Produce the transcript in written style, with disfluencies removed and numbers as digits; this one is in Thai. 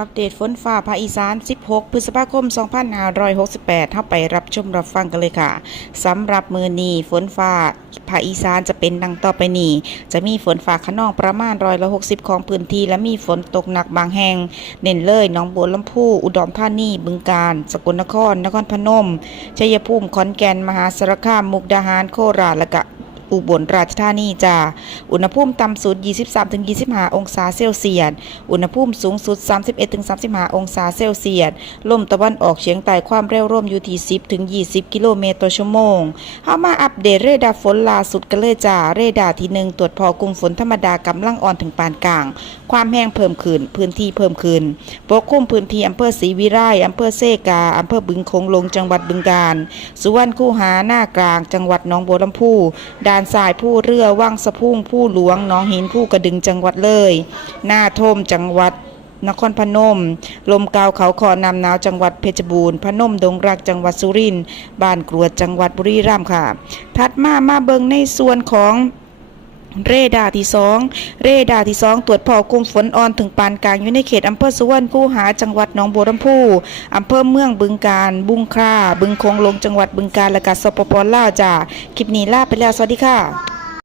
อัปเดตฝนฟ้าภาคอีสาน 16 พฤษภาคม 2568เข้าไปรับชมรับฟังกันเลยค่ะ สำหรับมื้อนี้ฝนฟ้าภาคอีสานจะเป็นดังต่อไปนี้ จะมีฝนฟ้าคะนองประมาณ160ของพื้นที่และมีฝนตกหนักบางแห่ง เน้นเลยหนองบัวลำพูอุดรธานีบึงกาฬสกลนครนครพนมชัยภูมิขอนแก่นมหาสารคามมุกดาหารโคราชและก็อุบลราชธานีจ้าอุณหภูมิต่ำสุด 23-25 องศาเซลเซียส อุณหภูมิสูงสุด 31-35 องศาเซลเซียส ลมตะวันออกเฉียงใต้ความเร็วร่วมอยู่ที่ 10-20 กิโลเมตรต่อชั่วโมงเข้ามาอัปเดตเรดาร์ฝนล่าสุดกันเลยจ้า เรดาร์ที่ 1 ตรวจพอกลุ่มฝนธรรมดากำลังอ่อนถึงปานกลาง ความแห้งเพิ่มขึ้น พื้นที่เพิ่มขึ้น ปกคลุมพื้นที่อำเภอศรีวิไลอำเภอเซกาอำเภอบึงโขงหลงจังหวัดบึงกาฬ สุวรรณคูหาหน้ากลางจังหวัดหนองบัวลำพูด้านซ้ายผู้เรือวังสะพุ่งผู้หลวงหนองหินผู้กระดึงจังหวัดเลยหน้าโทมจังหวัดนครพนมลมกาวเขาคอนำหนาวจังหวัดเพชรบูรณ์พนมดงรักจังหวัดสุรินทร์บ้านกรวดจังหวัดบุรีรัมย์ค่ะถัดมาเบิงในส่วนของเรดาร์ที่ 2 เรดาร์ที่ 2 ตรวจพบกลุ่มฝนอ่อนถึงปานกลางอยู่ในเขตอำเภอสุวรรณคูหาจังหวัดหนองบัวลำพูอำเภอเมืองบึงกาฬบุงคราบึงโขงหลงจังหวัดบึงกาฬและก็สปป.ลาวจ้าคลิปนี้ลาไปแล้วสวัสดีค่ะ